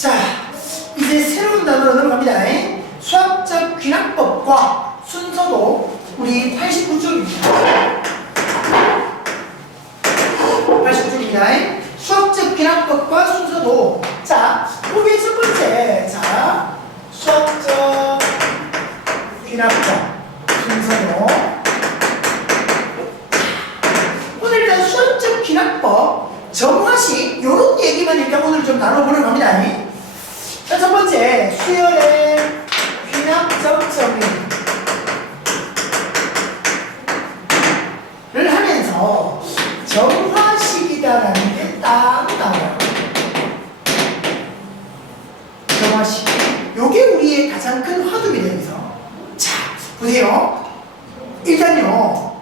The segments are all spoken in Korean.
자, 이제 새로운 단어로 넘어갑니다. 수학적 귀납법과 순서도 우리 89쪽입니다. 89쪽입니다. 수학적 귀납법과 순서도. 자, 거기에 첫 번째. 자, 수학적 귀납법 순서도. 오늘 일단 수학적 귀납법 정화식 요런 얘기만 일단 오늘 좀 나눠보려고 합니다. 자, 첫 번째 수열의 귀납적 정의를 하면서 정화식이다라는 게 딱 나와요. 정화식. 요게 우리의 가장 큰 화두입니다. 여기서. 자, 보세요. 일단요.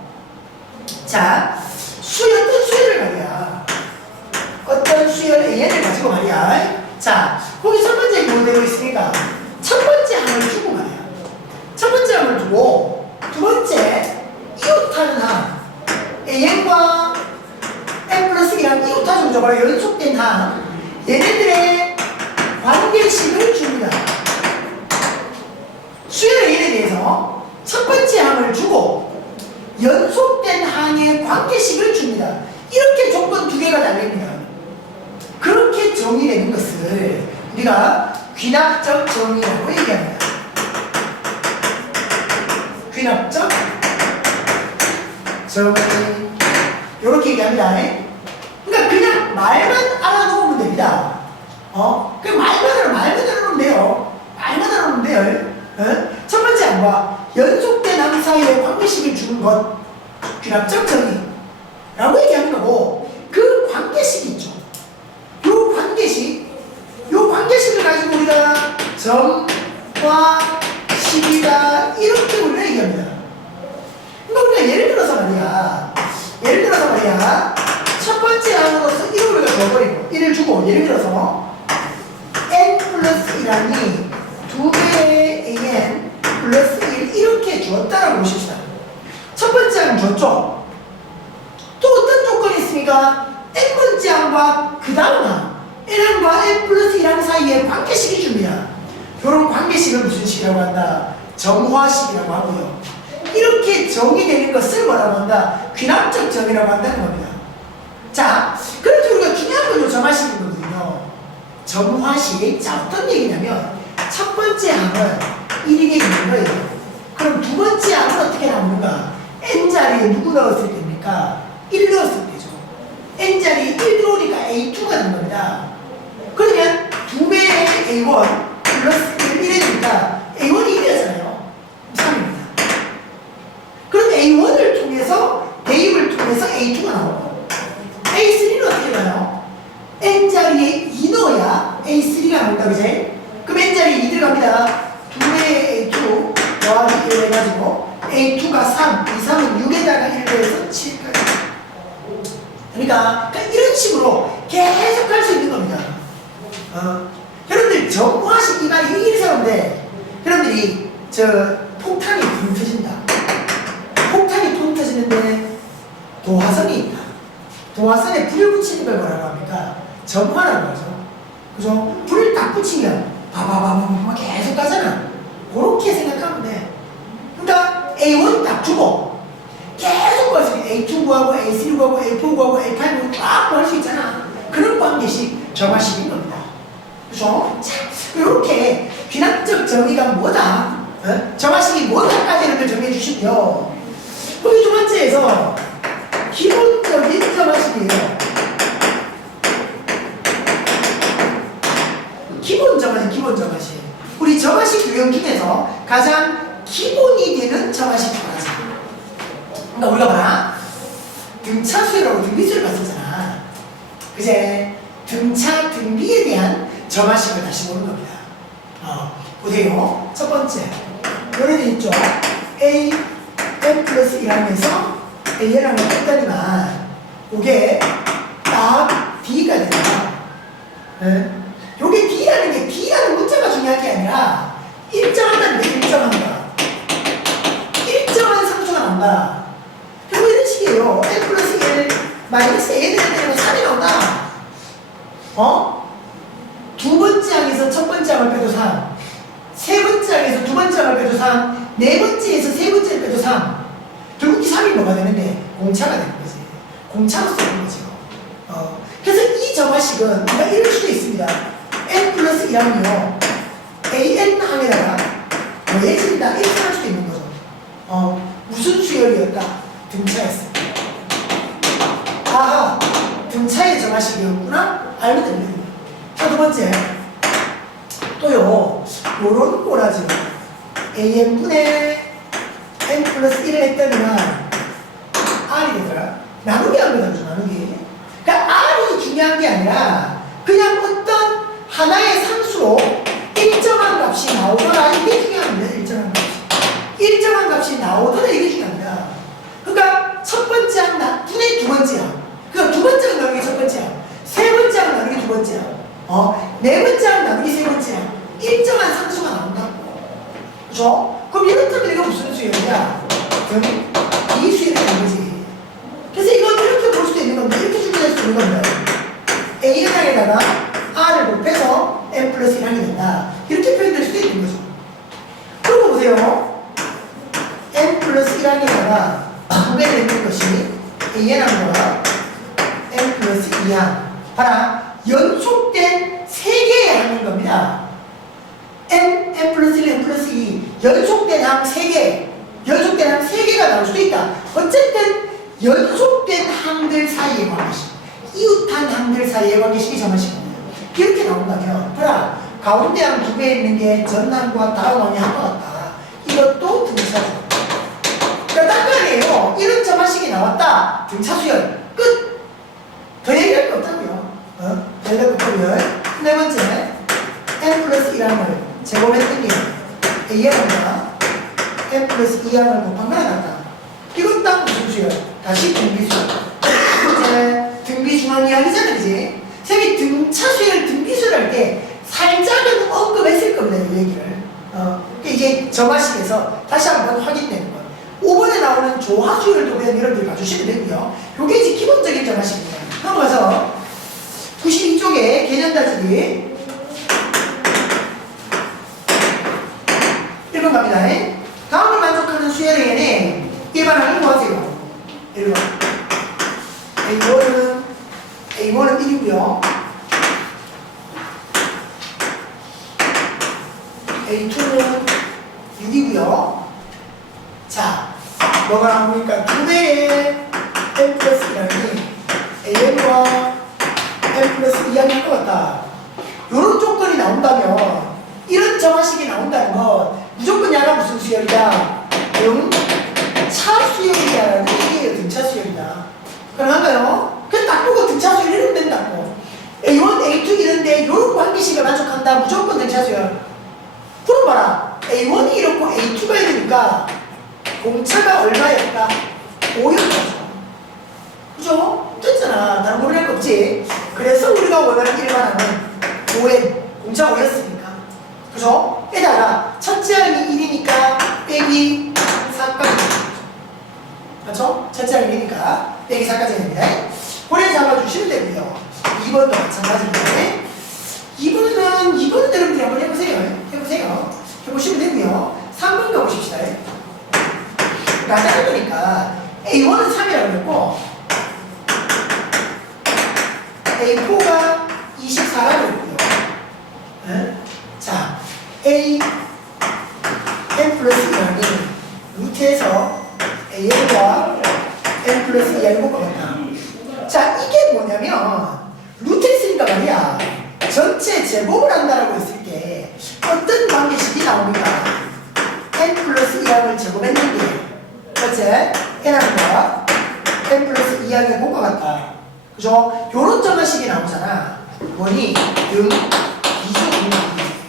자, 어떤 수열을 말이야. 어떤 수열 AN을 가지고 말이야. 자, 거기 첫 번째 뭐 되어 있으니까 첫 번째 항을 주고 말이야. 첫 번째 항을 두고 두 번째 이웃하는 항 AN과 N 플러스 1항 이웃하는 저거랑 연속된 항 얘네들의 관계식을 줍니다. 수열 AN에 대해서 첫 번째 항을 주고 연속된 항의 관계식을 줍니다. 이렇게 조건 두 개가 달립니다. 그렇게 정의되는 것을 우리가 귀납적 정의라고 얘기합니다. 귀납적 정의. 이렇게 얘기합니다. 그러니까 그냥 말만 알아놓으면 됩니다. 그 말만 알아놓으면 돼요. 말만 알아놓으면 돼요. 첫 번째 항과 연속된 항 사이의 관계식을 주는 것 귀납적 정의라고 얘기하는 거고, 그 관계식이 있죠. 요 관계식을 가지고 우리가 정화식이다 이렇게 우리가 얘기합니다. 그러니까 우리가 예를 들어서 말이야 첫 번째 항으로서 1을 우리가 줘버리고 1을 주고, 예를 들어서 n 플러스 1항이 2배의 an 플러스 1 이렇게 주었다라고 보십시다. 첫 번째 항은 줬죠. 또 어떤 조건이 있습니까? n번째 항과 그 다음 항 n항과 n 플러스 1항 사이에 관계식이 줍니다. 이런 관계식을 무슨 식이라고 한다? 정화식이라고 하고요. 이렇게 정의되는 것을 뭐라고 한다? 귀납적 정의라고 한다는 겁니다. 자, 그런데 우리가 중요한 건 정화식이거든요. 정화식. 자, 어떤 얘기냐면 첫 번째 항은 1이 있는 거예요. 그럼 두 번째 항은 어떻게 나오는가? n자리에 누구 넣었을 때입니까? 1 넣었을 때죠. n자리에 1 들어오니까 a2가 된 겁니다. 그러면 2배의 a1 플러스 1이니까 a1이 1이었잖아요. 3입니다. 그럼 a1을 통해서 대입을 통해서 a2가 나오고, a3는 어떻게 나요? n자리에 2 넣어야 a3가 나온다, 그제? 그럼 n자리에 2 들어갑니다. 2배의 a2 더하기 1 해가지고 a2가 3, 2, 3은 6에다가 1 더해서 7까지. 그러니까 이런 식으로 계속 할 수 있는 겁니다. 여러분들 정화식 이 말이 이렇게 생각하는데, 여러분들이 폭탄이 붕 터진다. 폭탄이 붕 터지는데 도화선이 있다. 도화선에 불을 붙이는 걸 뭐라고 합니까? 정화라고 하죠. 그죠? 불을 딱 붙이면 바바바바바 계속 가잖아. 그렇게 생각하면 돼. 그러니까 A1 딱 주고 계속 갈 수 있어. A2 구하고 A3 구하고 A4 구하고 A5 구하고 쫙 구할 수 있잖아. 그런 관계식 정화식인 겁니다. 그죠? 자, 이렇게 귀납적 정의가 뭐다? 정화식이 뭐다까지를 정해 주시고요. 여기 두 번째에서 기본적인 정화식이에요. 기본 정화식. 우리 정화식 유형 중에서 가장 기본이 되는 정화식 정화식. 그러니까 우리가 봐라. 등차 수열하고 등비수를 봤었잖아. 그제? 등차, 등비에 대한 정화식을 다시 보는 겁니다. 보세요. 첫 번째. 요래도 있죠. A, n 플러스 1하면서 A랑 했더니만 요게 딱 D가 된다. 요게 D라는 게 D라는 문자가 중요한 게 아니라 일정한다는 게 일정한다. 일정한 상수가 나온다. 결국 이런 식이에요. n 플러스 1 마이너스 A는 되면 3이 나온다. 두 번째 항에서 첫 번째 항을 빼도 3, 세 번째 항에서 두 번째 항을 빼도 3, 네 번째에서 세 번째를 빼도 3. 결국 이 3이 뭐가 되는데? 공차가 되는 거지. 공차로 쓰는 거지. 그래서 이 점화식은 우리가 이럴 수도 있습니다. n 플러스 1항이요. an 항에다가 더해진다. 이렇게 할 수도 있는 거죠. 무슨 수열이었다? 등차였습니다. 아하, 등차의 점화식이었구나? 알면 됩니다. 자, 두 번째. 또요, 요런 꼬라지는 an분의 n 플러스 1을 했더니만 r이 되더라. 나누기 한 거죠, 나누기. 그러니까 r이 중요한 게 아니라 그냥 어떤 하나의 상수로 일정한 값이 나오더라. 이게 중요한 거예요, 일정한 값이. 일정한 값이 나오더라, 이게 중요합니다. 그러니까 첫 번째 항 분의 두 번째 항. 그러니까 두 번째 항 나누기 첫 번째 항. 세 번째 항 나누기 두 번째 항. 네 번째 항 나누기 세 번째 항. 일정한 상수가 나온다고. 그죠? 그럼 이렇다면 이거 무슨 수열이야? 이 수열이 되는 거지. 그래서 이건 이렇게 볼 수도 있는 겁니다. 이렇게 준비할 수 있는 겁니다. A항에다가 R을 곱해서 n 플러스 1항이 된다. 이렇게 표현될 수도 있는 거죠. 그러고 보세요. n 플러스 1항에다가 구배를 했는 것이 A항과 n 플러스 2항. 봐라. 연속된 3개의 항인 겁니다. n 플러스 1, n 플러스 2. 연속된 항 3개. 연속된 항 3개가 나올 수도 있다. 어쨌든 연속된 항들 사이의 관계식, 이웃한 항들 사이의 관계식이 점화식입니다. 이렇게 나온다면, 봐라, 가운데 항 2배 있는 게 전항과 다음 항이 한 것 같다. 이것도 등차수. 그러니까 딴 말이에요. 이런 점화식이 나왔다. 등차수열. 끝. 더 얘기할 거 없다고요. 더 얘기할 거 없고요. 네 번째, n 플러스 1항을 제곱했더니 A항과 n 플러스 2항을 곱한 거야, 나다. 이건 딱 무슨 수열? 다시 등비수열. 이제 등비중앙 이야기잖아, 그지? 쌤이 등차수열, 등비수열 할 때 살짝은 언급했을 겁니다, 이 얘기를. 이제 점화식에서 다시 한번 확인되는 거. 5번에 나오는 조화수열도 그냥 여러분들이 봐주시면 되고요. 요게 이제 기본적인 점화식입니다. 넘어가서 92쪽에 개념다지기 1번 갑니다. 다음을 만족하는 수열에는 일반항을 뭐 하세요? 1번. A1은 1이고요. A2는 6이고요. 자, 뭐가 나옵니까? 2배의 n 플러스 1항이 an과 n 플러스 2항이 할 것 같다. 이런 조건이 나온다면, 이런 점화식이 나온다는 건 무조건 야가 무슨 수열이다? 차수열이라는 얘기예요. 등차수열이다. 가능한가요? 그냥 딱 보고 등차수열 이러면 된다고. A1, A2 이런데 이런 관계식을 만족한다. 무조건 등차수열. 그럼 봐라. A1이 이렇고 A2가 이러니까 공차가 얼마였다? 5였죠. 그죠? 됐잖아. 다른 고민할 거 없지. 그래서 우리가 원하는 일반항은 5n. 공차 5였으니까. 그죠? 에다가 첫째 항이 1이니까 빼기 4까지. 그렇죠? 첫째 항이 1이니까 빼기 4까지 됩니다. 고래 잡아주시면 되고요. 2번도 마찬가지입니다. 2번은 여러분들이 한번 해보세요. 해보시면 되고요. 3번 가보십시다. 나자를 거니까 A1은 3이라고 그랬고 A4가 24라고 그랬고요. 자, n 플러스 2항이 루트에서 an과 n 플러스 2항이 곱하겠다. 자, 이게 뭐냐면 루트 있으니까 말이야. 전체 제곱을 한다라고 했을 때 어떤 관계식이 나옵니까? n 플러스 2항을 제곱했는데, 그렇지? n항과 n 플러스 2항의 곱과 같다. 그죠? 요런 점화식이 나오잖아. 원이 등, 비수, 등비.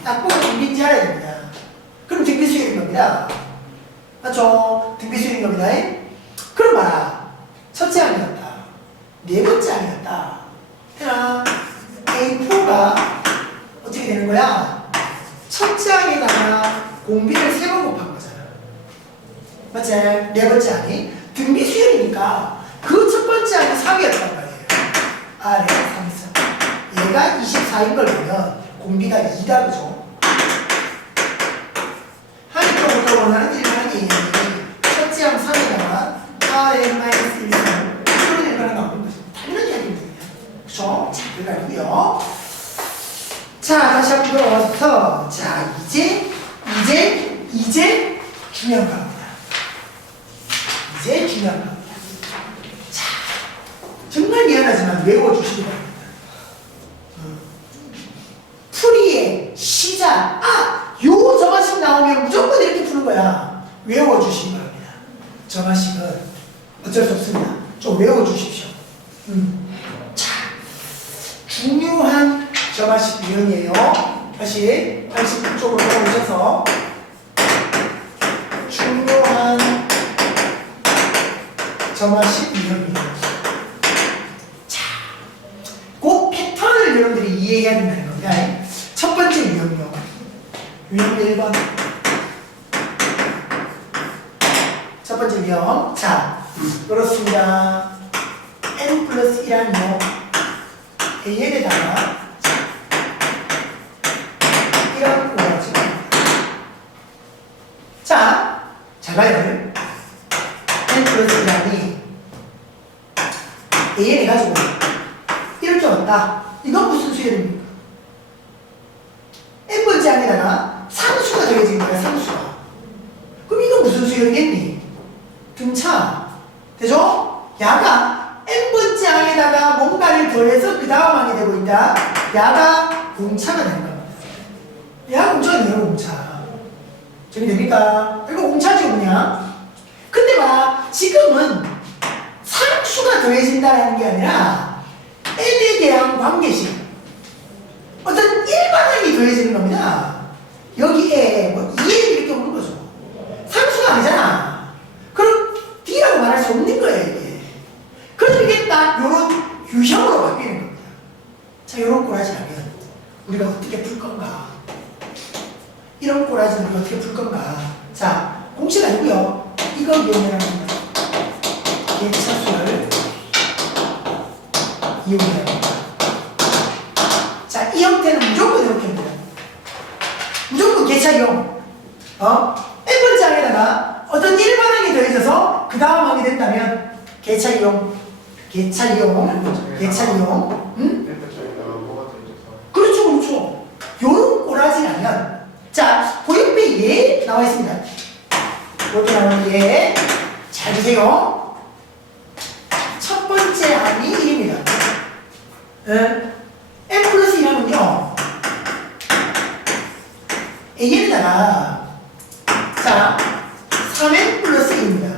딱 보면 등비인지 알아야 됩니다. 그럼 등비수열인 겁니다. 맞죠? 등비수열인 겁니다. 그럼 봐라. 첫째 항이었다. 네 번째 항이었다. 해라. A4가 어떻게 되는 거야? 첫째 항에다가 공비를 3번 곱한 거잖아. 맞지? 네 번째 항이. 등비수열이니까 그 첫 번째 항이 3이었단 말이에요. 아래 3 있어. 얘가 24인 걸 보면 공비가 2다, 그죠? 한쪽부터 원하는 일반항의 AN이 첫째 항 3에다가 Rn-1 이런 일반항 나오는 거죠. 당연한 이야기입니다. 그죠? 자, 들어가고요. 자, 다시 한번 돌아와서, 자, 이제 중요한 겁니다. 이제 중요한 겁니다. 자, 정말 미안하지만 외워주시기 바랍니다. 풀이의 시작, 요 정화식 나오면 무조건 이렇게 푸는 거야. 외워주시기 바랍니다. 정화식은 어쩔 수 없습니다. 좀 외워주십시오. 자, 중요한 정화식 유형이에요. 다시 89쪽으로 돌아오셔서 중요한 정화식 유형이에요. 자, 그 패턴을 여러분들이 이해해야 된다는 겁니다. 첫 번째 유형이요. 유형 1번. 첫 번째 유형. 자, 그렇습니다. n 플러스 1하면 an에다가 이런 거지. 자, 잘 봐요. n 플러스 1하니 an 해가지고 이렇게 왔다. 이건 무슨 수열입니까? n번째 항에다가 상수가 더해진 거야, 상수가. 그럼 이건 무슨 수열이겠니? 등차. 되죠? 야가 n번째 항에다가 뭔가를 더해서 그 다음 항이 되고 있다. 야가 공차가 되는 겁니다. 야, 공차가 되는 공차. 정리됩니까? 이거 공차죠, 그냥. 근데 봐, 지금은 상수가 더해진다는 게 아니라 n에 대한 관계식. 어떤 일반항이 더해지는 겁니다. 여기에 뭐 2에 이렇게 오는 거죠. 상수가 아니잖아. 그럼 D라고 말할 수 없는 거예요, 이게. 그럼 이게 딱 요런 유형으로 바뀌는 겁니다. 자, 요런 꼬라지라면 우리가 어떻게 풀 건가? 이런 꼬라지는 우리가 어떻게 풀 건가? 자, 공식 아니고요. 이거 이용해라는 겁니다. 개차수를 이용해야 됩니다. 자, 이 형태는 무조건 이렇게 됩니다. 무조건 개차이용. n번째 항에다가 어떤 일반항이 더해져서 그 다음 항이 된다면 개차이용. 응? 그렇죠, 그렇죠. 요런 꼬라지라면, 자, 보육배 예 나와 있습니다. 이렇게 나오는 예. 잘 보세요. 첫 번째 항이 1입니다. n 플러스 1하면요, an에다가, 자, 3n 플러스 1입니다.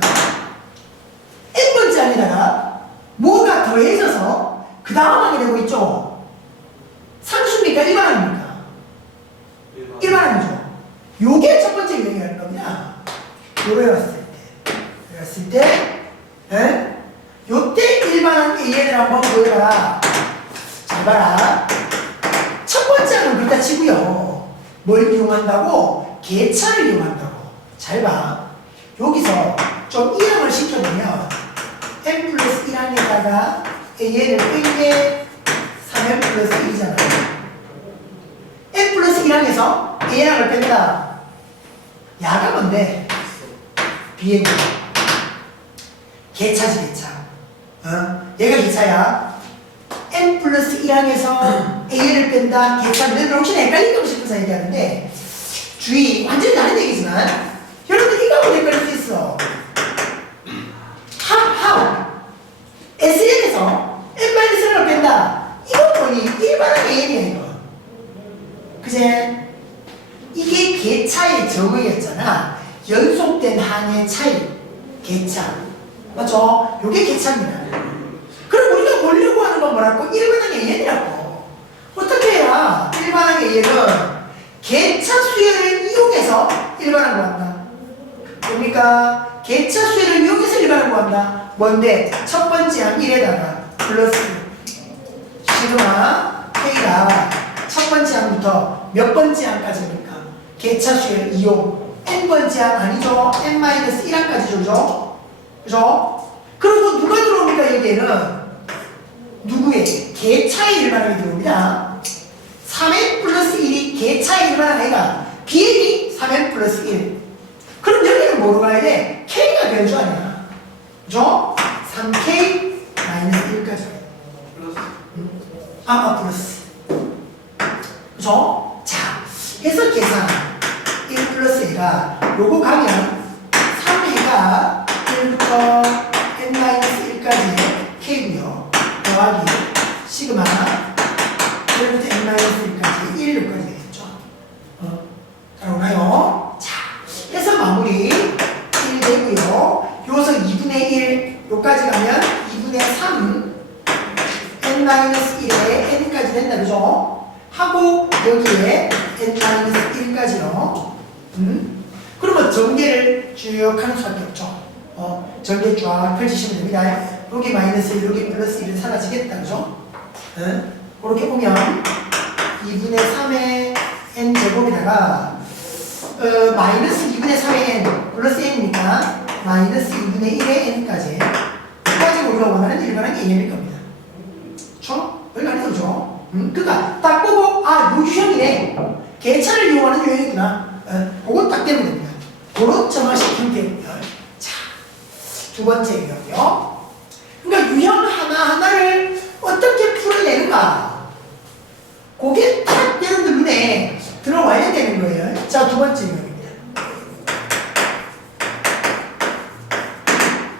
n번째 항에다가 뭐가 더해져서 그 다음 항이 되고 있죠? 상수입니까? 일반항입니까? 일반항이죠. 요게 첫 번째 유형이라는 겁니다. 요래 왔을 때, 요때 일반항 an을 한번 보여봐라. 잘 봐라. 첫 번째 항은 그렇다 치고요. 뭘 이용한다고? 개차를 이용한다고. 잘 봐. 여기서 좀 이항을 시켜보면 n 플러스 1항에다가 an을 뺀 게 3n 플러스 1이잖아요. n 플러스 1항에서 an항을 뺀다. 야가 뭔데? bn이. 개차지, 개차. 얘가 개차야. n 플러스 1항에서 a를 뺀다. 개차인데 혹시 헷갈릴까 싶어서 얘기하는데, 주의, 완전히 다른 얘기지만 여러분들 이거하고 헷갈릴 수 있어. how SN에서 n-1을 뺀다. 이거 보니 일반항 an이야, 이거. 그제? 이게 개차의 정의였잖아. 연속된 항의 차이. 개차. 맞죠? 요게 개차입니다. 그럼 우리가 보려고 하는 건 뭐라고? 일반항의 an이라고. 어떻게 해야 일반항의 an은 개차 수열을 이용해서 일반항 구한다. 뭡니까? 개차 수열을 이용해서 일반항 구한다. 뭔데? 첫 번째 항 1에다가 플러스 시그마 K가 첫 번째 항부터 몇 번째 항까지입니까? 개차 수열 이용. n번째 항 아니죠? n-1항까지 주죠? 그죠? 그리고 누가 들어옵니까? 여기에는 누구의? 개차의 일반항이 들어옵니다. 3n 플러스 플러스. 그죠? 자, 해서 계산 1 플러스 A가 요거 가면 3A가 1부터 n-1까지 K고요. 더하기 시그마 1부터 n-1까지 1까지 되겠죠. 잘 오나요? 자, 해서 마무리 1 되고요. 요서 2분의 1 요까지 가면 2분의 3 n-1에 n까지 된다 그죠? 하고 여기에 n-1까지요. 그러면 전개를 쭉 하는 수밖에 없죠. 전개 쫙 펼치시면 됩니다. 여기 마이너스 1, 여기 플러스 1은 사라지겠다 그죠? 그렇게 보면 2분의 3의 n 제곱에다가 마이너스 2분의 3의 n 플러스 n이니까 마이너스 2분의 1의 n까지 여기까지 우리가 원하는 일반항 AN일 겁니다. 그렇죠? 여기 아니죠 그죠? 그러니까 딱 보고 아 요 유형이네. 계차를 이용하는 유형이구나. 그건 딱 되면 됩니다. 그런 점화시키면 되고요. 자, 두 번째 유형이요. 그러니까 유형 하나하나를 어떻게 풀어내는가 그게 딱 여러분들 눈에 들어와야 되는 거예요. 자, 두 번째 유형입니다.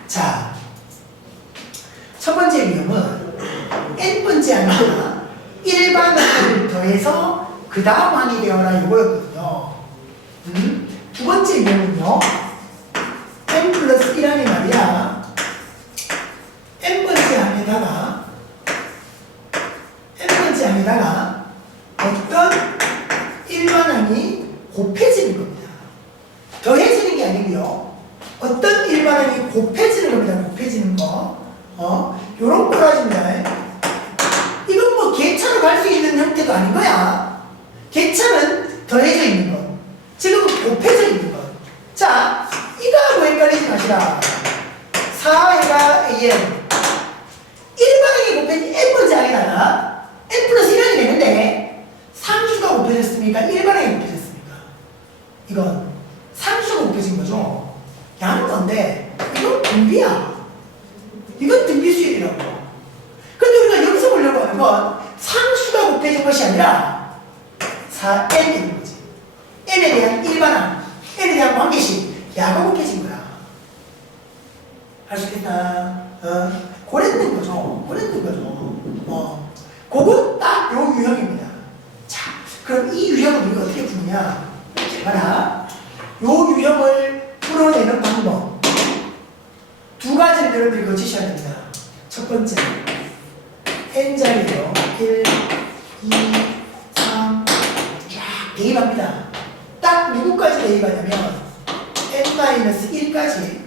자, 첫 번째 유형은 n번째 항이나 일반항을 더해서 그 다음 항이 되어라 이거였거든요. 두 번째 유형은요, n 플러스 1항이 말이야 n번째 항에다가 어떤 일반항이 곱해지는 겁니다. 더해지는 게 아니고요, 어떤 일반항이 곱해지는 겁니다. 곱해지는 거. 요런 꼬라지입니다. 이건 뭐 계차로 갈 수 있는 형태도 아닌 거야. 계차는 더해져 있는 거, 지금 곱해져 있는 거. 자, 이거하고 헷갈리지 마시라. 4회가 AN 일반항이 곱해진 n번째 항에다가 n 플러스 1항이 되는데 상수가 곱해졌습니까? 일반항이 곱해졌습니까? 이건 상수가 곱해진 거죠. 양은 건데 이건 등비야. 이건 등비수열이라고. 그런데 우리가 여기서 보려고 하는 건 상수가 곱해진 것이 아니라 4n인 거지. n에 대한 일반항, n에 대한 관계식 야가 곱해진 거야. 할 수 있겠나? 고랬는 거죠. 그건 딱 요 유형입니다. 자, 그럼 이 유형을 우리가 어떻게 푸느냐? 잘 봐라. 요 유형을 풀어내는 방법 두 가지를 여러분들이 거치셔야 됩니다. 첫 번째, n자리로 1, 2, 3 쫙 대입합니다. 딱 누구까지 대입하냐면 n-1까지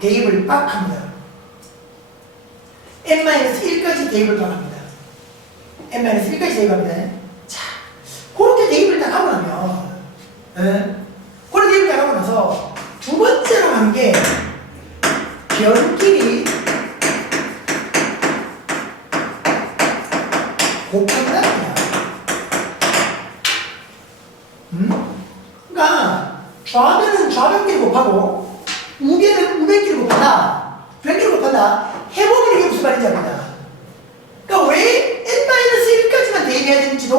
대입을 빡 합니다. n-1까지 대입을 빡 합니다. n-1까지 대입합니다. 자, 그렇게 대입을 딱 하고 나면, 그렇게 대입을 딱 하고 나서 두 번째로 하는 게 변끼리 곱한다. 그러니까 좌변은 좌변끼리 곱하고 우변은 우변끼리 곱한다. 변끼리 곱한다. 해보면 이게 무슨 말인지 압니다. 그러니까 왜 n-1까지만 대입해야 되는지도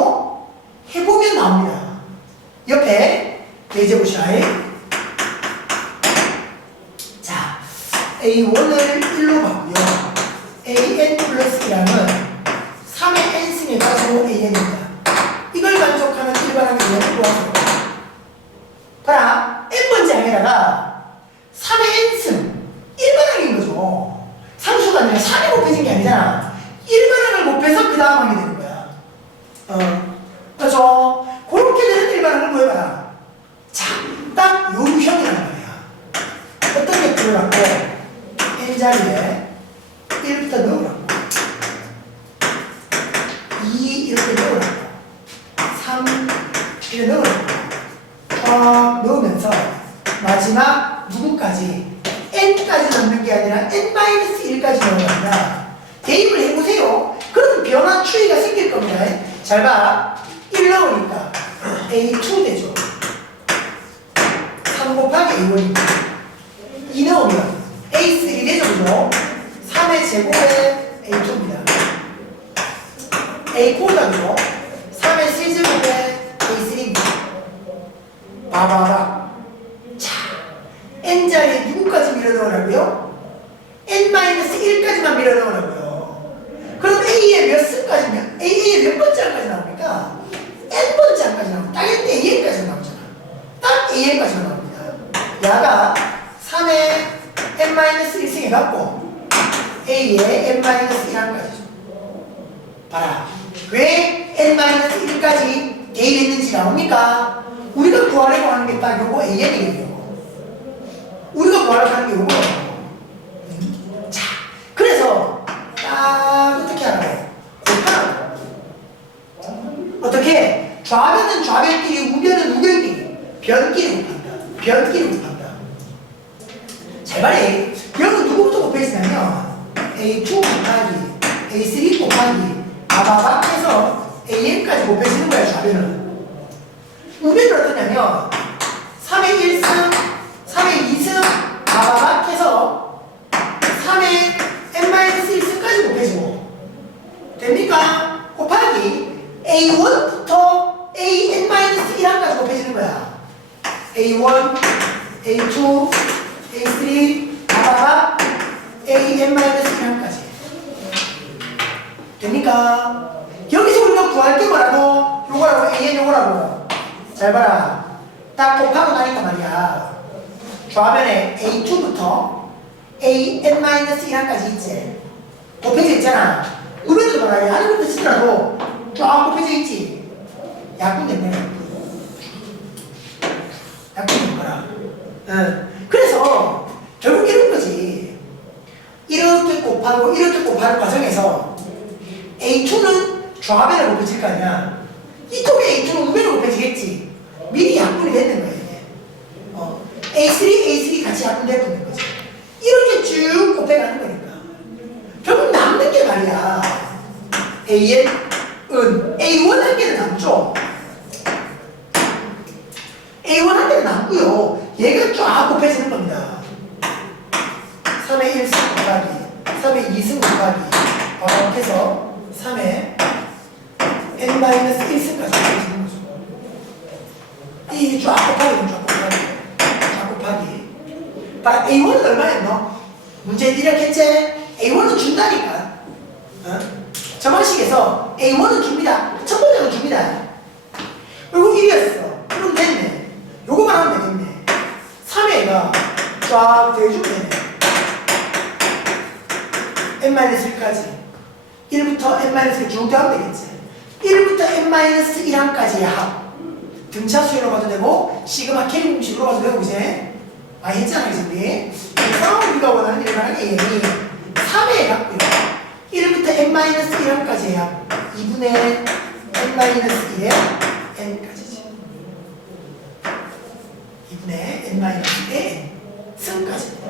해보면 나옵니다. 옆에 대제보시라이. 자, A1을 1로 바꾸요. AN 플러스 1항은 3의 n승에 가지고 AN입니다. 이걸 만족하는 일반항의 AN을 구하세요. 봐라, n번째 항에다가 3의 n승 일반항인 거죠. 상수가 아니라 3이 곱해진 게 아니잖아. 일반항을 곱해서 그 다음 항이 되는 거야. 그렇죠? 그렇게 되는 일반항을 구해봐라. 자, 딱 요 유형이라는 거야. 어떤 게 들어갔고 n자리에 1부터 넣으라고, 2 이렇게 넣으라고, 3 이렇게 넣으라고 넣으면서 마지막 누구까지? n까지 넣는 게 아니라 n-1까지 넣는 겁니다. 대입을 해보세요. 그럼 변화 추이가 생길 겁니다. 잘 봐. 1 넣으니까 A2 되죠. 3 곱하기 A1입니다. 2 넣으면 A3 되죠. 그죠? 4 3의 제곱에 A2입니다. A 꼴값이고 3의 세제곱에 A3입니다. 봐봐봐. 자, n자리에 누구까지 밀어넣으라고요? n-1까지만 밀어넣으라고요. 그럼 A의 몇 승까지면 A의 몇 번째 항까지 나옵니까? n번째 항까지 나옵니다. 딱 AN까지 나오잖아. 딱 AN까지만 나옵니다. 야가 3의 n-1승 해갖고 A의 n-1항까지 봐라. 왜 n-1까지 대입했는지 나옵니까? 우리가 구하려고 하는 게 딱 요거 AN이거든요. 우리가 구하려고 하는 게 요거. 자, 그래서 딱 어떻게 하라고? 곱하라고. 어떻게? 좌변은 좌변끼리, 우변은 우변끼리, 변끼리 곱한다. 변끼리 곱한다. 잘 말해. 여기는 누구부터 곱해지냐면 A2 곱하기 A3 곱하기 바바박 해서 AN까지 곱해지는 거야, 좌변은. 우변은 어떠냐면 3의 1승, 3의 2승, 바바박 해서 3의 n-1승까지 곱해지고 됩니까? 곱하기 A1부터 AN-1항까지 곱해지는 거야. A1, A2, A3, 바바박 AN-1항까지 됩니까? 여기서 우리가 구할 게 뭐라고? 요거라고, AN 요거라고. 잘 봐라. 딱 곱하고 나니까 말이야. 좌변에 A2부터 AN-1항까지 있지. 곱해져 있잖아. 우변에도 봐라. 안에부터 치더라도 쫙 곱해져 있지. 약분 됐네. 약분 된 거라. 그래서 결국 이런 거지. 이렇게 곱하고 이렇게 곱하는 과정에서 A2는 좌변에 곱해질 거 아니야. 이쪽에 A2는 우변에 곱해지겠지. 미리 약분이 됐는 거야, 이게. A3 같이 약분됐는 거지. 이렇게 쭉 곱해가는 거니까. 결국 남는 게 말이야. A1 한 개는 남죠. A1 한 개는 남고요. 얘가 쫙 곱해지는 겁니다. 3의 1승 곱하기 3의 2승 곱하기 이렇게 해서 3의 n-1승까지 곱해지는 거죠. 이 쫙 곱하기 쫙 곱하기 봐라. A1은 얼마였노? 문제 이렇게 했지? A1은 준다니까. 저번식에서 A1은 줍니다. 첫 번째는 줍니다. 그리고 1이었어. 그럼 됐네. 요거만 하면 되겠네. 3회가 쫙 대주면 되네. n-1까지 1부터 n-1 쭉 가면 되겠지. 1부터 n-1항까지의 합. 등차수열로 가도 되고 시그마 K 공식으로 가도 되고 이제 많이 했잖아 이제 우리. 그래서 우리가 원하는 일반항 AN이 3회 갖고요. 1부터 n-1항까지의 합 2분의 n-1의 n까지지. 2분의 n-1의 n 승까지입니다.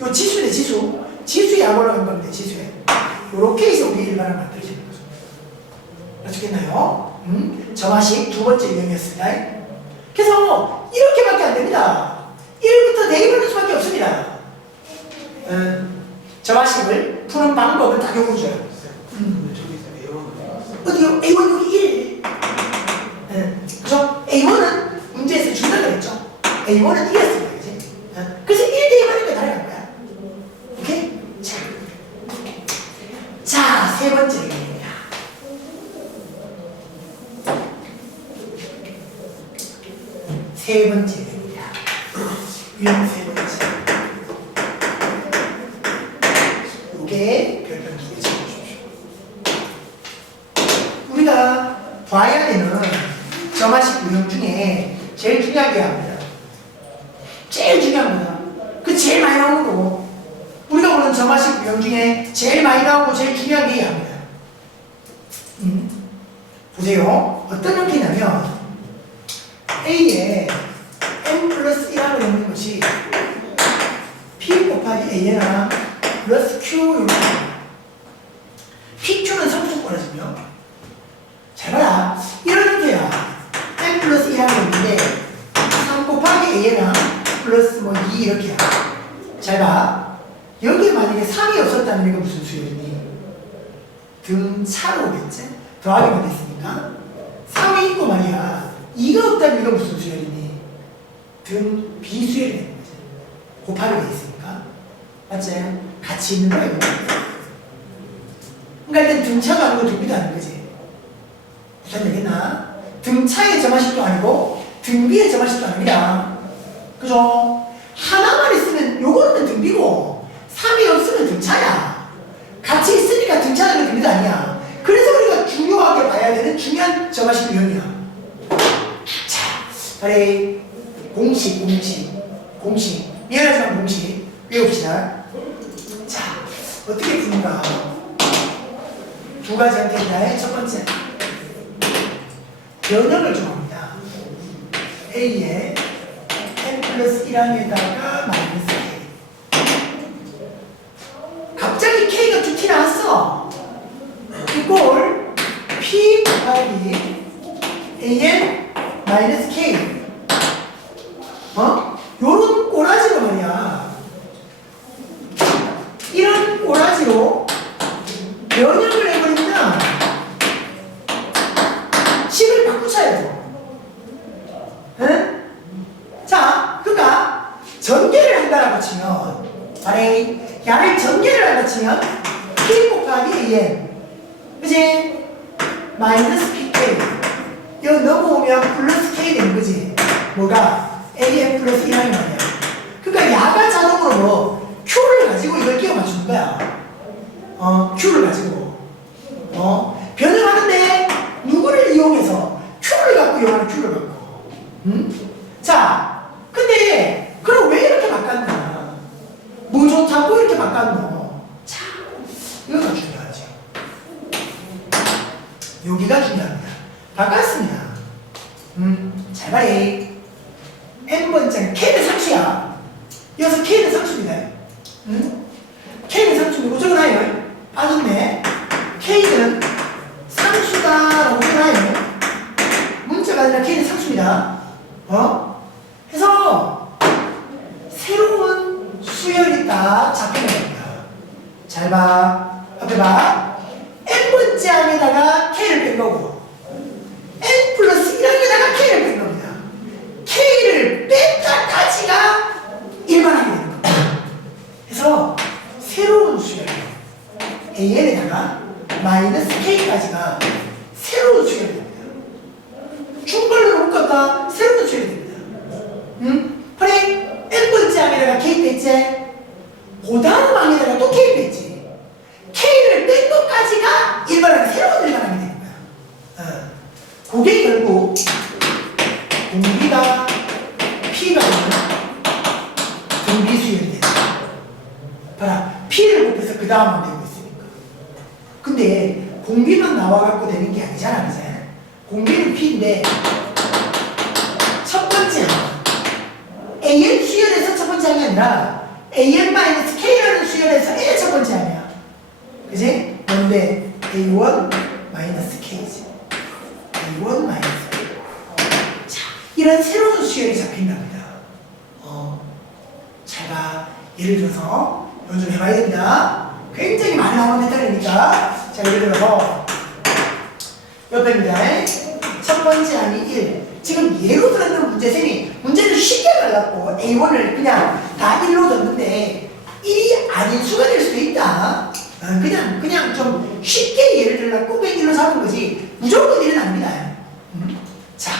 요 지수네 지수. 지수에 약 올라간 겁니다. 지수에. 요렇게 해서 우리 일반항 만들어지는 거죠. 아시겠나요? 점화식 두 번째 유형이었습니다. 그래서 이렇게밖에 안 됩니다. 1부터 대입하는 수밖에 없습니다. 점화식을 푸는 방법은 다 요거죠. 어디요? A1 여기 1. 그죠? A1은 문제에서 준다고 그랬죠? A1은 1이었습니다. 그지? 그래서 1 대입하는 게 다른 거야. 오케이? 자, 세 번째 유형입니다. 세 번째 유형입니다. 유형 세 번째. 요게 별표 두 개 적어주십시오. 우리가 봐야 되는 점화식 유형 중에 제일 중요한 게 합니다. 제일 중요한 거야. 그 제일 많이 나오는 거고. 우리가 보는 점화식 유형 중에 제일 많이 나오고 제일 중요한 게 합니다. 보세요. 어떤 형태냐면 A에 n 플러스 1하고 있는 것이 P 곱하기 A나 플러스 Q 이렇게 PQ는 상수권이거든요. 잘 봐라. 이런 형태야. n 플러스 1하고 있는데 3 곱하기 A나 플러스 뭐 2 이렇게야. 잘 봐. 여기에 만약에 3이 없었다면 않으면 이거 무슨 수열이니? 등차로 오겠지? 더하기만 됐으니까 3이 있고 말이야. 2가 없다면 이거 무슨 수열이니? 등 비수열이 되는 거지. 곱하기 돼 있으니까. 맞지? 같이 있는 거야 이거. 그러니까 일단 등차가 아니고 등비도 아닌 거지. 무슨 얘기나? 등차의 점화식도 아니고 등비의 점화식도 아닙니다. 그죠? 하나만 있으면 요거는 등비고 3이 없으면 등차야. 같이 있으니까 등차는 등비도 아니야. 그래서 우리가 중요하게 봐야 되는 중요한 점화식 유형이야. 자, 그래 공식 미안하지만 공식 외웁시다. 자, 어떻게 푸는가? 두 가지 형태입니다. 첫 번째 변형을 좀 합니다. A에 n 플러스 1항에다가 마이너스 K. 갑자기 K가 두 T 나왔어. 이걸 P 곱하기 AN 마이너스 K. 요런 꼬라지로 말이야. 이런 꼬라지로 변형을 해버리면 식을 바꾸쳐야 돼. 응? 자, 그러니까 전개를 한다라고 치면 아래 양을 전개를 한다 치면 P 곱하기 AN 그치? 마이너스 PK 이거 넘어오면 플러스 K 되는 거지. 뭐가? AN 플러스 1항이 말이야. 그러니까 야가 자동으로 뭐 Q를 가지고 이걸 끼워 맞추는 거야. Q를 가지고 변형하는데 누구를 이용해서 Q를 갖고 이용하는 Q를 갖고. 자, 근데 그럼 왜 이렇게 바꿨나? 뭐 좋다고 이렇게 바꿨노? 자, 이거가 중요하죠. 여기가 중요합니다. 바꿨습니다. 잘 봐래. n번째 K는 상수야. 여기서 K는 상수입니다. K는 상수이고 적어놔요. 빠졌네. K는 상수다라고 적어놔요. 문자가 아니라 K는 상수입니다. 해서 새로운 수열이 딱 잡히는 겁니다. 잘 봐. 앞에 봐. n번째 항에다가 K를 뺀 거고 n 플러스 1항에다가 K를 뺀 겁니다. K를 뺐다까지가 일반항이 되는 겁니다. 해서 새로운 수열 AN에다가 마이너스 K까지가 새로운 수열이 됩니다. 중괄호로 묶었다 새로운 수열이 됩니다. 그래 n번째 항에다가 K 뺐지? 그 다음 항에다가 또 K 뺐지? K를 뺀 것까지가 일반항이 새로운 일반항이 되는 거야. 그게 결국 공비가 P가 되는 등비수열이 된다. 봐라, P를 곱해서 그 다음만 되고 있으니까. 근데 공비만 나와갖고 되는 게 아니잖아, 그제? 공비는 P인데 첫 번째 항 AN 수열에서 첫 번째 항이 아니라 AN-K라는 수열에서 A의 첫 번째 항이야. 그지? 뭔데? A1 마이너스 K지. A1 마이너스 K. 자, 이런 새로운 수열이 잡힌답니다. 제가 예를 들어서 요즘 해봐야 됩니다. 굉장히 많이 나오는 패턴이니까. 자, 예를 들어서 옆에입니다. 첫 번째 항이 1. 지금 예로 들었는 문제생이 문제를 쉽게 달랐고 A1을 그냥 다 1로 뒀는데 1이 아닌 수가 될 수도 있다. 그냥 좀 쉽게 예를 들라고 꼭 1로 잡은 거지 무조건 1은 아닙니다. 자,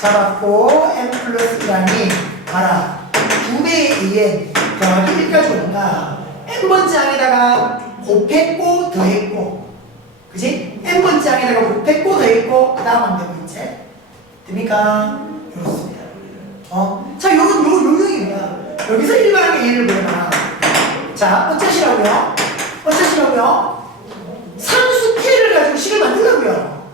잡았고 n 플러스 1항이 봐라 2배의 AN 더하기 1까지 온다. n번째 항에다가 곱했고 더했고 그치? n번째 항에다가 곱했고 더했고 그 다음 하면 되고 있지? 됩니까? 이렇습니다. 자, 요건 요령입니다. 여기서 일반항의 예를 보여봐. 자, 어쩌시라고요? 상수 K를 가지고 식을 만들라고요.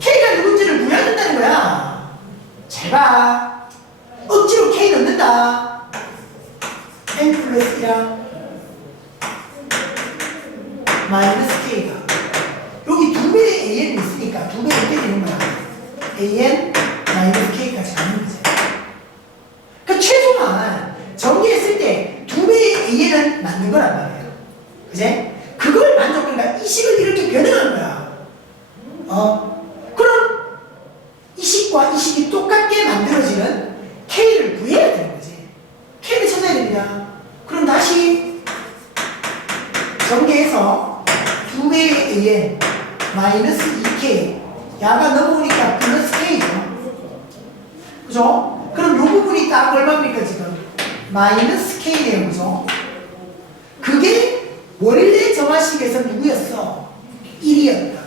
K가 누군지를 구해야 된다는 거야. 잘 봐. 억지로 K 넣는다. n 플러스 1항 마이너스 K가 여기 2배의 AN이 있으니까 2배를 때리는 거야. AN 마이너스 K까지 가는 거지. 그러니까 최소한 정리했을 때 2배의 AN은 맞는 거란 말이에요. 이 식을 이렇게 변형한 거야. 그럼 이 식과 이 식이 똑같게 만들어지는 K를 구해야 되는 거지. K를 찾아야 됩니다. 그럼 다시 전개해서 2배의 AN 마이너스 2K 야가 넘어오니까 플러스 K죠. 그죠? 그럼 요 부분이 딱 얼마입니까 지금? 마이너스 K네요. 그죠? 그게 원래 정화식에서 누구였어? 1이었다.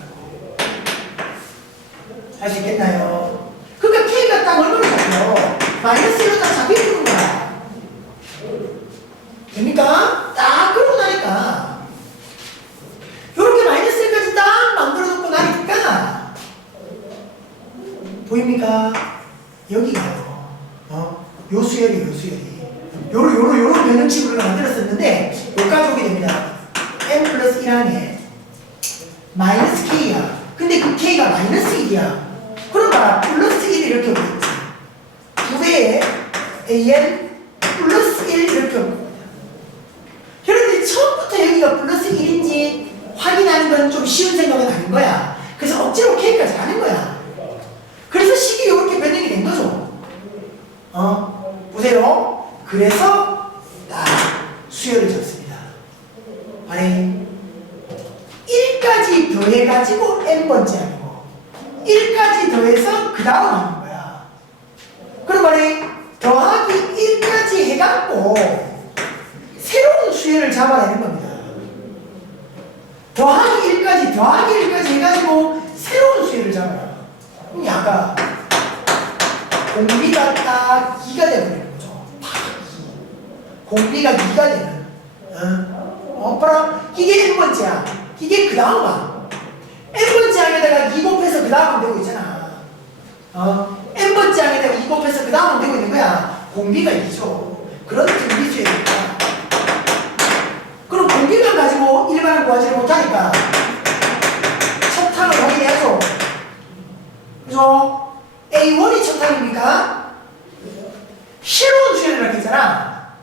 아시겠나요? 그러니까 K가 딱 얼마나 잡혀? 마이너스 1로 딱 잡혀있는 거야. 됩니까? 딱 그러고 나니까 요렇게 마이너스 1까지 딱 만들어 놓고 나니까 보입니까? 여기가요. 요 수열이 요런 변형식으로 만들었었는데 여기까지 오게 됩니다. n 플러스 1 안에 마이너스 k야. 근데 그 k가 마이너스 1이야. 그럼 봐라. 플러스 1 이렇게 오겠지. 2배의 an 플러스 1 이렇게 오고. 그런데 처음부터 여기가 플러스 1인지 확인하는 건 좀 쉬운 생각은 아닌 거야. 그래서 억지로 k까지 가는 거야. 그래서 식이 이렇게 변형이 된 거죠. 보세요. 그래서 딱 수열을 잡습니다. 아니 1까지 더해가지고 n번째 하는 거 1까지 더해서 그 다음 하는 거야. 그럼 말이 더하기 1까지 해갖고 새로운 수열을 잡아내는 겁니다. 더하기 1까지 해가지고 새로운 수열을 잡아요. 그럼 야가 공비가 딱 2가 되버리는 거죠. 딱 2. 공비가 2가 되는. 봐라. 이게 n번째야. 이게 그 다음 봐. n번째 항에다가 2 곱해서 그 다음 되고 있잖아. n번째 항에다가 2 곱해서 그 다음 되고 있는 거야. 공비가 2죠. 그런 등비수열이니까. 그럼 공비만 가지고 일반을 구하지를 못하니까 첫 항을 확인해야죠. 그죠? A1이 첫 항입니까? 새로운 수열이라고 했잖아.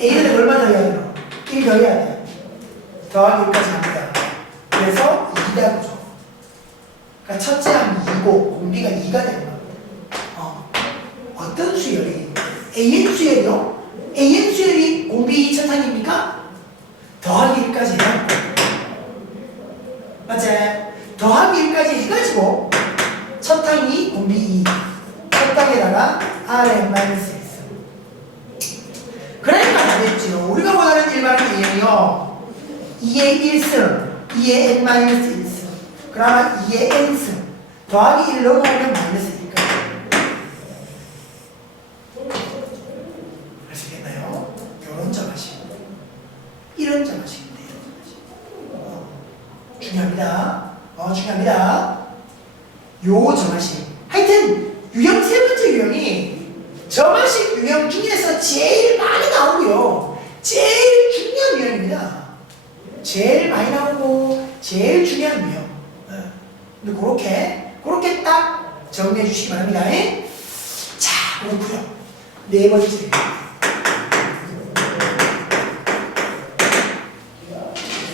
A는 얼마 더 해야 돼요? 1 더 해야 돼. 더하기 1까지 합니다. 그래서 2다 그죠? 그러니까 첫째 항이 2고 공비가 2가 되는 겁니다. 어떤 수열이? AN 수열이요? AN 수열이 공비 첫 항입니까? 더하기 1까지 해야 돼. 맞지? 더하기 1까지 해가지고 첫 항이 공비 2, 첫 항에다가 Rn-1. 그러니까 말했지요. 우리가 원하는 일반은 A는요 2의 1승, 2의 n-1승, 그러면 2의 n승 더하기 1 넘어오면 마이너스니까. 아시겠나요? 요런 점하식, 이런 점하식인데 중요합니다. 중요합니다. 요 점화식. 하여튼 유형 세 번째 유형이 점화식 유형 중에서 제일 많이 나오고요. 제일 중요한 유형입니다. 제일 많이 나오고 제일 중요한 유형. 근데 그렇게 딱 정리해 주시기 바랍니다. 자, 그렇고요. 네 번째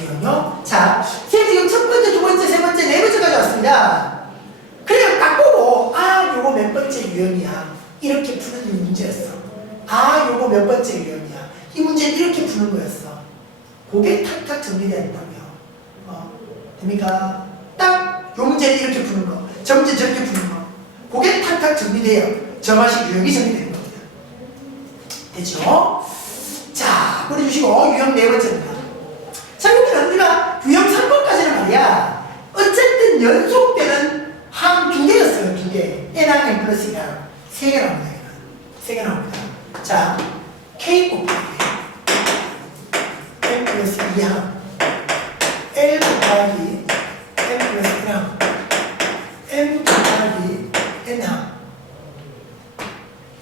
유형요. 자, 지금 첫 번째, 두 번째, 세 번째, 네 번째까지 왔습니다. 그래요. 딱 보고 요거 몇 번째 유형이야. 이렇게 푸는 문제였어. 요거 몇 번째 유형이야. 이 문제는 이렇게 푸는 거였어. 그게 탁탁 정리돼야 된다고요. 됩니까? 딱 요 문제는 이렇게 푸는 거, 저 문제 저렇게 푸는 거. 그게 탁탁 정리돼요. 점화식 유형이 정리되는 겁니다. 됐죠? 자, 보내주시고 유형 네 번째입니다. 자, 여기는 우리가 유형 3번까지는 말이야. 어쨌든 연속되는 항 두 개였어요. 두 개. n항 n 플러스 1항. 세 개 나옵니다. 세 개 나옵니다. 자, k 곱하기 n 플러스 2항, l 곱하기 n 플러스 1항, n 곱하기 n항.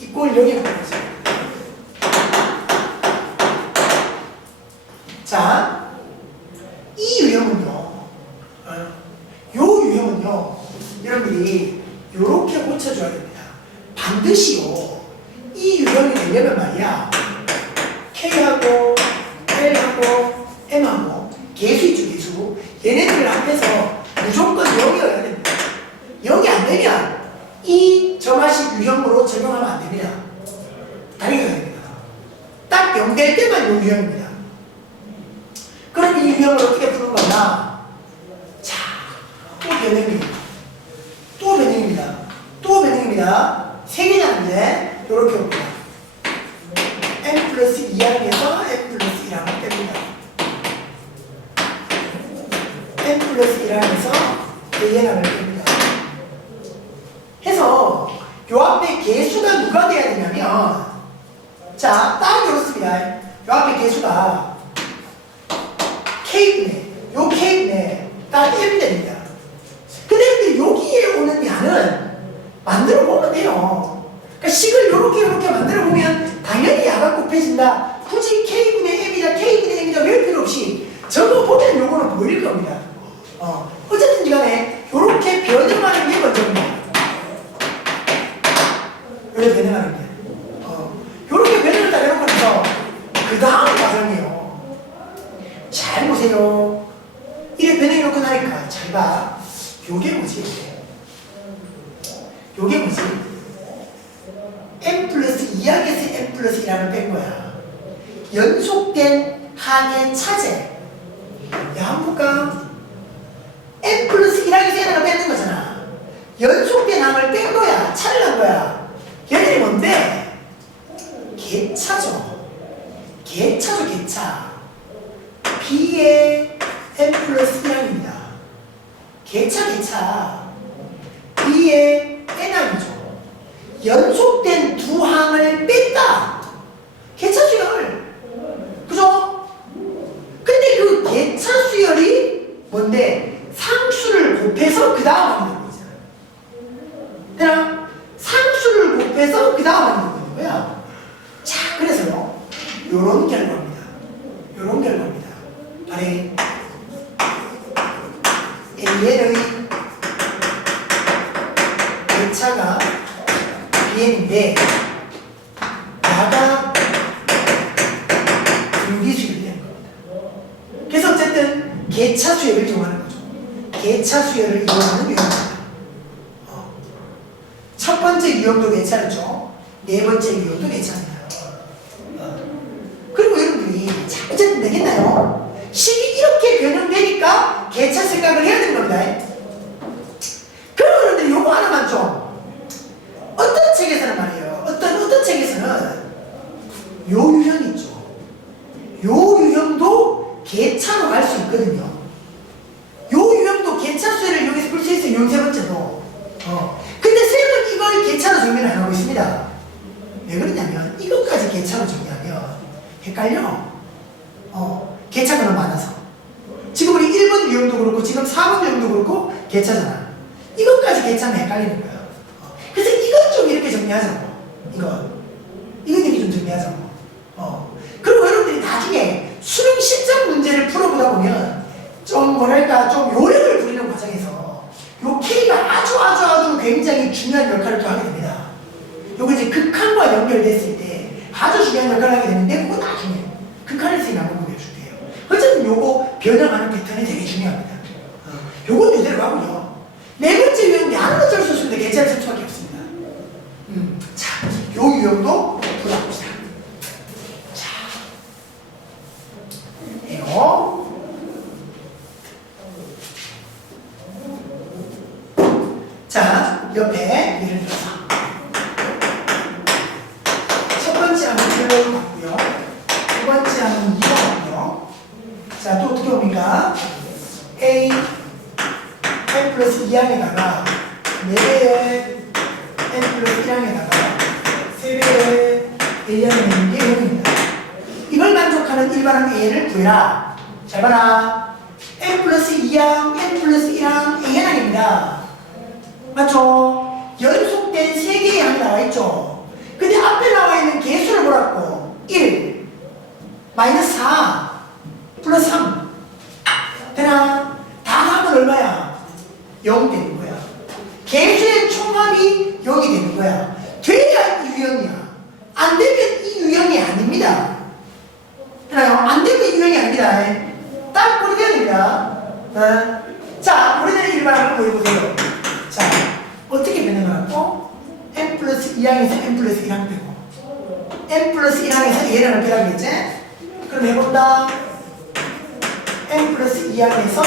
이 꼴 여기 보내주세요. 자, 이 유형은요, 요 유형은요, 여러분들이 요렇게 고쳐줘야 됩니다. 반드시요, 이 유형이 되려면 말이야, K하고 L하고 M하고 개수 있죠, 개수. 수 얘네들을 합해서 무조건 0이어야 됩니다. 0이 안 되면 이 점화식 유형으로 적용하면 안 됩니다. 다르게 가야 됩니다. 딱 0 될 때만 요 유형입니다. 그럼 이 유형을 어떻게 푸는 거냐? 자, 또 변형입니다. 또 변형입니다. 또 변형입니다. 3개냐는데 이렇게 옵니다. n 플러스 2항에서 n 플러스 1항을 뺍니다. n 플러스 1항에서 a항을 뺍니다. 해서 요 앞에 개수가 누가 돼야 되냐면, 자, 딱 이렇습니다. 요 앞에 개수가 k분의, 요 k분의 딱 1이 됩니다. 근데 여기에 오는 양은 만들어 보면 돼요. 그러니까 식을 요렇게 만들어 보면 당연히 야가 곱해진다. 굳이 k분의 m이다, k분의 m이다 외울 필요 없이 적어 보면 요거는 보일 겁니다. 어쨌든 간에 요렇게 변형하는 게 먼저입니다. 요렇게 변형하는 게. 요렇게 변형을 딱 해놓고 나서 그 다음 과정이에요. 잘 보세요. 이래 변형해놓고 나니까 잘 봐. 요게 뭐지? 요게 뭐지? n 플러스 2항에서 n 플러스 1항을 뺀 거야. 연속된 항의 차제. 야, 한번 볼까? n 플러스 1항에서 n을 뺏는 거잖아. 연속된 항을 뺀 거야. 차를 한 거야. 얘들이 뭔데? 개차죠. 개차죠, 개차. b의 n 플러스 1항입니다. 개차. b의 n항이죠. 연속된 두 항을 뺐다. 개차 수열. 그죠? 근데 그 개차 수열이 뭔데? 상수를 곱해서 그 다음 하는 거잖아. 그냥 상수를 곱해서 그 다음 하는 거야. 자, 그래서요. 요런 결과입니다. 요런 결과입니다. 바로 A의 개차가 bn인데 야가 등비수열이 되는 겁니다. 그래서 어쨌든 개차 수열을 이용하는 거죠. 개차 수열을 이용하는 유형입니다. 첫 번째 유형도 괜찮죠. 네 번째 유형도 괜찮아요. 그리고 여러분들이 자, 어쨌든 되겠나요? 식이 이렇게 변형되니까 개차 생각을 해야 되는 겁니다. 그럼 여러분들이 요거 하나만 좀 어떤 책에서는 말이에요. 어떤 책에서는 요 유형 있죠. 요 유형도 개차로 갈 수 있거든요. 요 유형도 개차 수열을 여기서 풀 수 있어요. 요 세 번째도. 근데 쌤은 이걸 개차로 정리를 안 하고 있습니다. 왜 그러냐면 이것까지 개차로 정리하면 헷갈려. 개차가 너무 많아서. 지금 우리 1번 유형도 그렇고 지금 4번 유형도 그렇고 개차잖아. 이것까지 개차면 헷갈리는 거야. 그래서 이건 좀 이렇게 정리하자고. 이건 이렇게 좀 정리하자고. 그리고 여러분들이 나중에 수능 실전 문제를 풀어보다 보면 좀 뭐랄까 좀 요령을 부리는 과정에서 요 K가 아주 굉장히 중요한 역할을 또 하게 됩니다. 요거 이제 극한과 연결됐을 때 아주 중요한 역할을 하게 되는데 그거 나중에 극한을 쓰인 한번 보여줄게요. 어쨌든 요거 변형하는 패턴이 되게 중요합니다. 요건 이대로 하고요. 네 번째 유형 양은 어쩔 수 없습니다. 개차를 쓸 수밖에 없습니다. 자, 요 유형도 풀어봅시다. 자, 이거 자, 옆에 예를 들어서 첫 번째 항은 1번 같고요. 두 번째 항은 2번 같고요. 자, 또 어떻게 옵니까? A n 플러스 2항에다가 4배의 n 플러스 1항에다가 3배의 a항이 있는 게 0입니다. 이걸 만족하는 일반항 a를 구해라. 잘 봐라. n 플러스 2항, n 플러스 1항 a항입니다. 맞죠? 연속된 3개의 항이 나와 있죠. 근데 앞에 나와 있는 개수를 보라고. 1, 마이너스 4, 플러스 3. 되나? 다 하면 얼마야? 0 되는 거야. 개수의 총합이 0이 되는 거야. 돼야 이 유형이야. 안 되면 이 유형이 아닙니다. 되나요? 안 되면 이 유형이 아닙니다. 딱 그렇게 해야 됩니다. 자, 우리는 일반을 보여보세요. 자, 어떻게 변형하고 n 플러스 2항에서 n 플러스 1항 빼고 n 플러스 1항에서 얘를 빼라겠지? 그럼 해본다. n 플러스 2항에서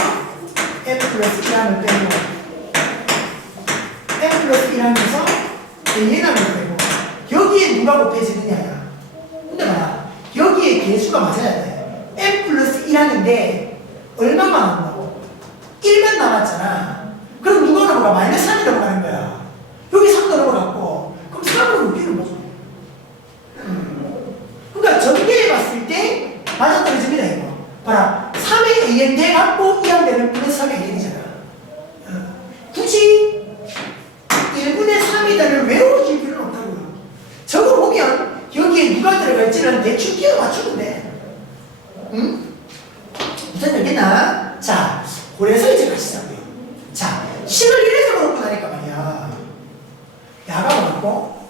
n 플러스 1항을 빼고 n 플러스 1항에서 얘를 빼고 여기에 누가 곱해지느냐야. 근데 봐라. 여기에 개수가 맞아야 돼. n 플러스 1항인데 얼마만 남는다고? 1만 남았잖아. 그럼 누가 넘어가? 마이너스 3이 넘어가는 거야. 여기 3도 넘어갔고 그럼 3으로 웃기는 거죠. 그러니까 전개해 봤을 때 맞아떨어집니다. 이거 봐라. 3의 an 돼갖고 2항 되면 플러스 3의 an이잖아. 굳이 1분의 3이다를 외워줄 필요는 없다고요. 저거 보면 여기에 누가 들어갈지는 대충 끼워 맞추면 돼. 응? 무슨 알겠나? 자, 그래서 이제 가시자고요. 자, 식을 이래서 그렇고 나니까 말이야. 야가 뭐고?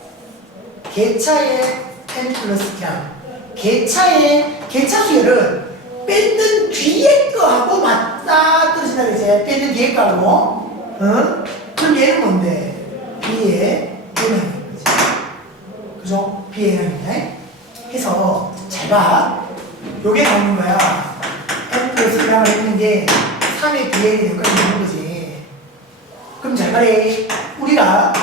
개차의 n 플러스 1항. 개차 수열은 뺏는 뒤에 거하고 맞다 뜻이다 그지? 뺏는 뒤에 거하고. 응? 그럼 얘는 뭔데? B의 N항인 거지. 그죠? B의 N항입니다. 해서 잘 봐. 요게 나오는 거야. n 플러스 1항을 했는데 3의 Bn이 여기까지 되는 거지. 그럼 잘 말해. 우리가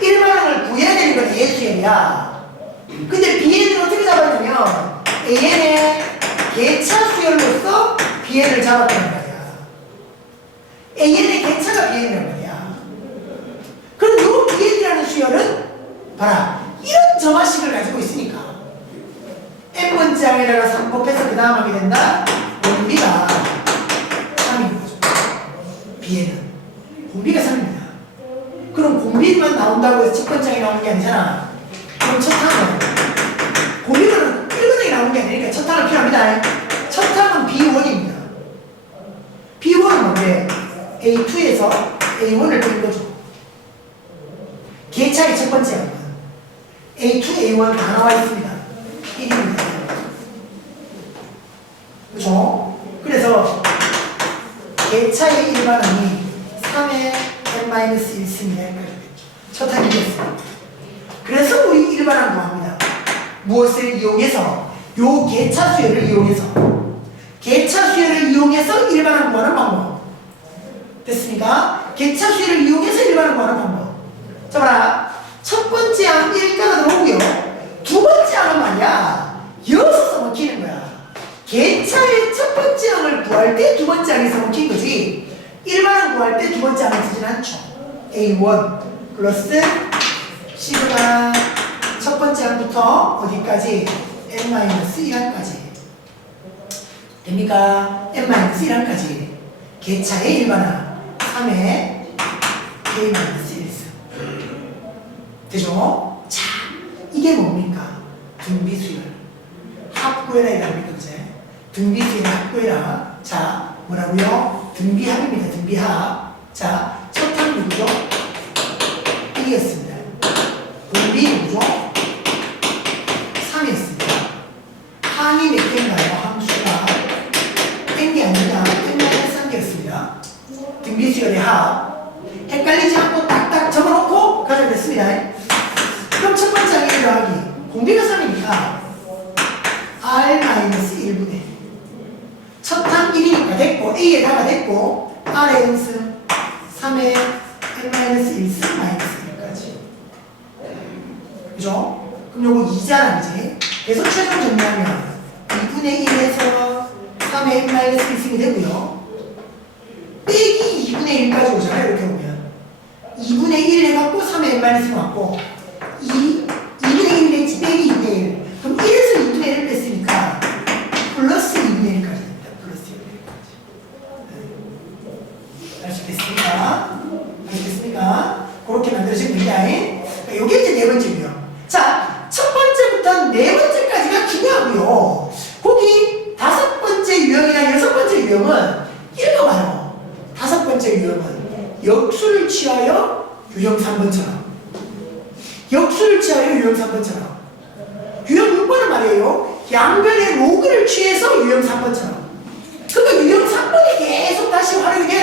1반항을 구해야 되는 건 A 수열이야. 근데 Bn을 어떻게 잡았냐면 An의 개차 수열로서 Bn을 잡았다는 말이야. An의 개차가 Bn이란 말이야. 그럼 요 Bn이라는 수열은 봐라. 이런 점화식을 가지고 있으니까 n번째 항에다가 3 곱해서 그 다음 하게 된다. 공비가 3인 거죠. Bn은 공비가 3입니다. 그럼 공비만 나온다고 해서 첫 번째 항이 나오는 게 아니잖아. 그럼 첫 항은 공비는 1번에 나오는 게 아니니까 첫 항을 필요합니다. 첫 항은 B1입니다. B1은 뭔데? A2에서 A1을 뺀 거죠. 개차의 첫 번째 항은 A2, A1 다 나와 있습니다. 1입니다. 그렇죠? 그래서 개차의 일반항이 3의 n-1승이다. 첫 항이 됐습니다. 그래서 우리 일반항 구합니다. 무엇을 이용해서? 요 개차 수열을 이용해서. 개차 수열을 이용해서 일반항 구하는 방법. 됐습니까? 개차 수열을 이용해서 일반항 구하는 방법. 자, 봐라. 첫 번째 항 1가가 들어오고요. 두 번째 항은 말이야. 여기서 먹히는 거야. 개차의 첫 번째 항을 구할 때 두 번째 항에서 먹힌 거지. 일반항 구할 때 두 번째 항을 쓰진 않죠. A1 플러스 시그마 첫 번째 항부터 어디까지? n-1항까지. 됩니까? n-1항까지. 개차의 일반항 3의 k-1승. 되죠? 자, 이게 뭡니까? 등비수열. 합구해라 이랍니까? 그제? 등비수열 합구해라. 자, 뭐라고요? 등비합입니다. 등비합. 자, 첫 항 누구죠? 1이었습니다. 공비 누구죠? 3이었습니다. 항이 몇 개인가요? 항수가 n개 아니라 n-3개였습니다. 등비수열의 합. 헷갈리지 않고 딱딱 적어놓고 가져야 됐습니다. 그럼 첫 번째 항의 더하기 공비가 3이니까 R-1분의 첫 항 1이니까 됐고 A에다가 됐고 R의 N승 3의 n-1승 마이너스 1까지. 그죠? 그럼 요거 2잖아 그지? 그래서 최종 정리하면 2분의 1에서 3의 n-1승이 되고요. 빼기 2분의 1까지 오잖아요. 이렇게 보면 2분의 1 해갖고 3의 n-1 왔고 2분의 1 냈지 빼기 2분의 1. 그럼 1에서 2분의 1을 뺐으니까 플러스 2분의 1까지 됩니다. 플러스 2분의 1까지. 알 수 있겠습니까? 아시겠습니까? 그렇게 만들어지면 됩니다. 요게 이제 네 번째고요. 자, 첫 번째부터 네 번째까지가 중요하고요. 거기 다섯 번째 유형이나 여섯 번째 유형은 읽어봐요. 다섯 번째 유형은 역수를 취하여 유형 3번처럼 역수를 취하여 유형 3번처럼 유형 6번은 말이에요. 양변의 로그를 취해서 유형 3번처럼 그러니까 유형 3번 부분이 계속 다시 활용이 돼야